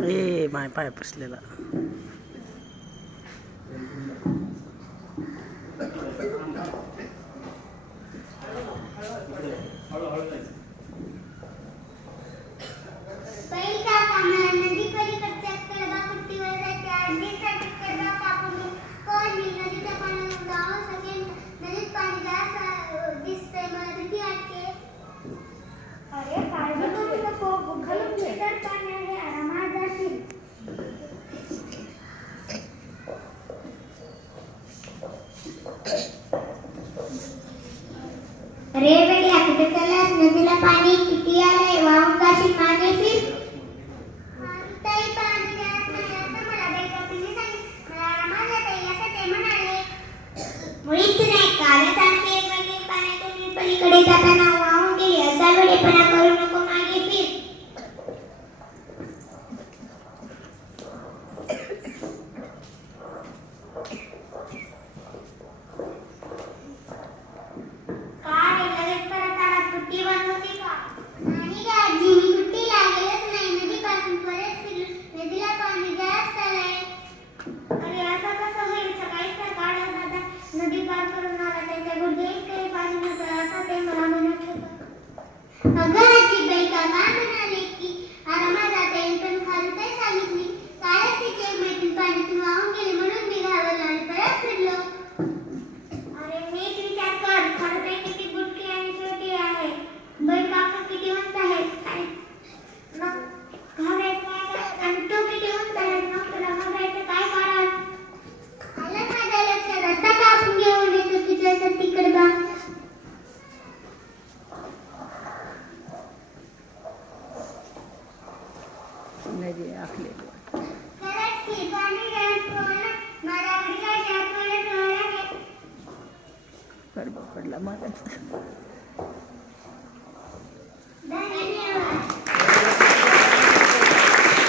ए माय पाय पुसलेला. अरे बेटी कुठे चाललास? नदीला पाणी किती आलंय, वाहून जाशील मागे फिर. ताई पाणी जास्त नाही असं मला बैठकीने सांगितलं. मला आरामात जाता येईल असं ते म्हणाले. मुळीच नाही, कालच आमची एक मैत्रीण पाण्यातून पलीकडे जाताना वाहून गेली. असा वेडेपणा करू नको, मागे फिर. नदी आखलेली पडला मग